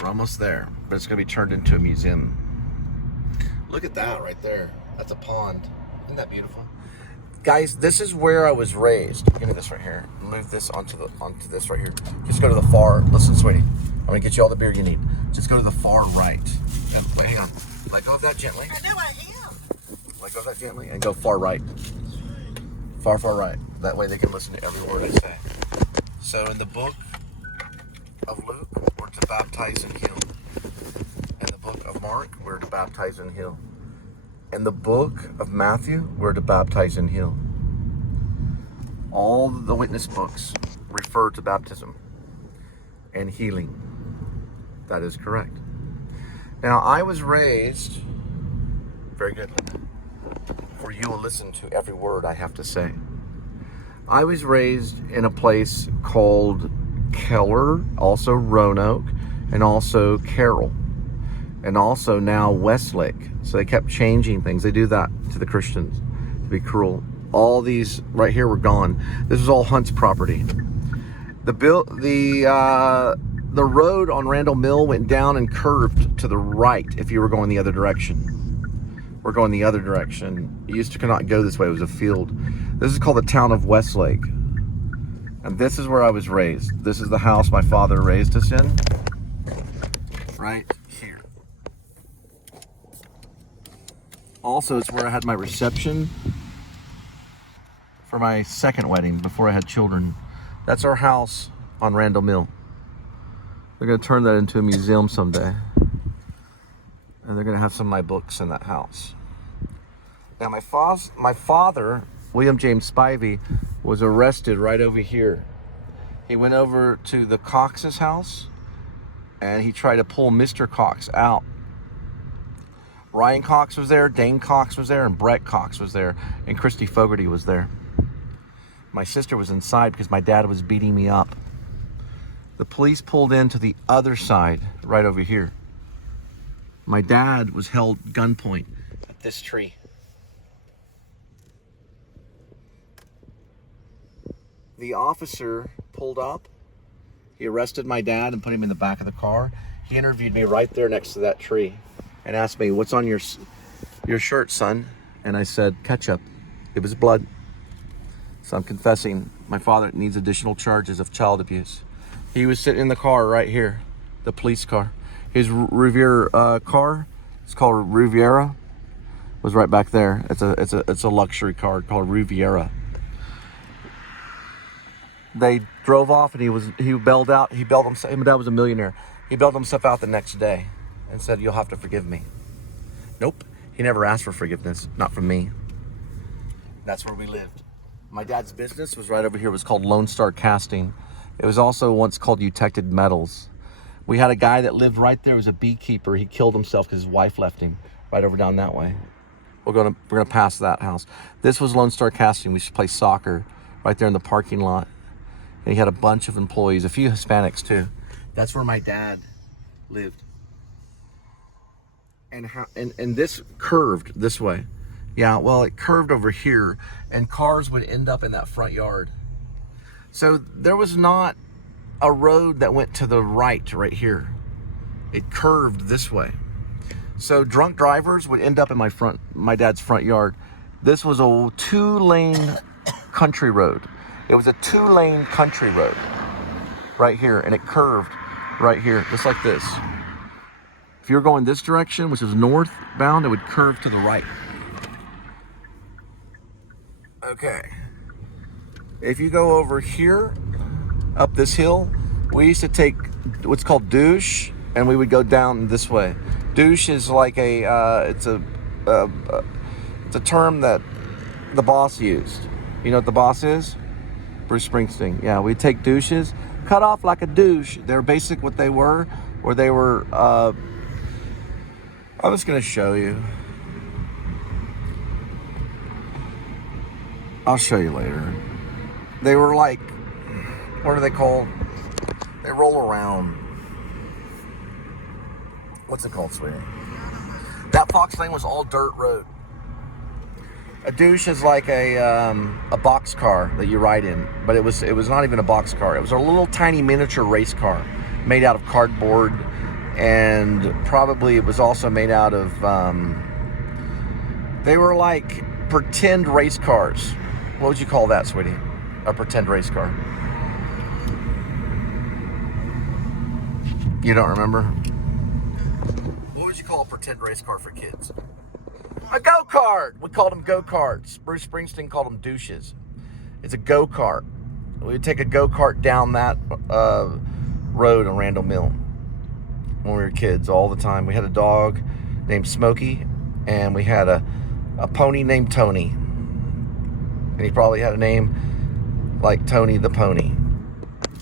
We're almost there, but it's going to be turned into a museum. Look at that right there. That's a pond. Isn't that beautiful? Guys, this is where I was raised. Give me this right here. Move this onto this right here. Just go to the far. Listen, sweetie. I'm going to get you all the beer you need. Just go to the far right. Yeah, wait, hang on. Let go of that gently. I know I am. Let go of that gently and go far right. Far, far right. That way they can listen to every word I say. So in the book of Luke, we're to baptize and heal. In the book of Mark, we're to baptize and heal. In the book of Matthew, we're to baptize and heal. All the witness books refer to baptism and healing. That is correct. Now, I was raised, very good, for you will listen to every word I have to say. I was raised in a place called Keller, also Roanoke, and also Carrol, and also now Westlake. So they kept changing things. They do that to the Christians to be cruel. All these right here were gone. This was all Hunt's property. The road on Randall Mill went down and curved to the right if you were going the other direction. We're going the other direction. You used to cannot go this way. It was a field. This is called the town of Westlake. And this is where I was raised. This is the house my father raised us in. Right here. Also, it's where I had my reception for my second wedding before I had children. That's our house on Randall Mill. They're going to turn that into a museum someday. And they're going to have some of my books in that house. Now, my father, William James Spivey, was arrested right over here. He went over to the Cox's house, and he tried to pull Mr. Cox out. Ryan Cox was there, Dane Cox was there, and Brett Cox was there, and Christy Fogarty was there. My sister was inside because my dad was beating me up. The police pulled in to the other side, right over here. My dad was held gunpoint at this tree. The officer pulled up. He arrested my dad and put him in the back of the car. He interviewed me right there next to that tree and asked me, "What's on your shirt, son?" And I said, "Ketchup." It was blood. So I'm confessing my father needs additional charges of child abuse. He was sitting in the car right here, the police car. His Riviera car, it's called Riviera, was right back there. It's a luxury car called Riviera. They drove off and he bailed out. He bailed himself. My dad was a millionaire. He bailed himself out the next day and said, "You'll have to forgive me." Nope. He never asked for forgiveness, not from me. That's where we lived. My dad's business was right over here. It was called Lone Star Casting. It was also once called Utected Metals. We had a guy that lived right there. He was a beekeeper. He killed himself because his wife left him. Right over down that way. We're gonna pass that house. This was Lone Star Casting. We used to play soccer right there in the parking lot. And he had a bunch of employees, a few Hispanics too. That's where my dad lived. And this curved this way. Yeah, well, it curved over here, and cars would end up in that front yard. So there was not a road that went to the right here. It curved this way. So drunk drivers would end up in my dad's front yard. This was a 2-lane country road. It was a 2-lane country road right here, and it curved right here, just like this. If you were going this direction, which is northbound, it would curve to the right. Okay. If you go over here, up this hill, we used to take what's called douche, and we would go down this way. Douche is like it's a term that the boss used. You know what the boss is? Bruce Springsteen. Yeah, we'd take douches, cut off like a douche. They're basic what they were, or they were, I'm just going to show you. I'll show you later. They were like, what are they called? They roll around. What's it called, sweetie? That Fox Lane was all dirt road. A douche is like a box car that you ride in, but it was not even a box car. It was a little tiny miniature race car made out of cardboard And probably it was also made out of, they were like pretend race cars. What would you call that, sweetie? A pretend race car. You don't remember? What would you call a pretend race car for kids? A go-kart. We called them go-karts. Bruce Springsteen called them douches. It's a go-kart. We would take a go-kart down that road on Randall Mill when we were kids all the time. We had a dog named Smokey, and we had a pony named Tony. And he probably had a name like Tony the Pony.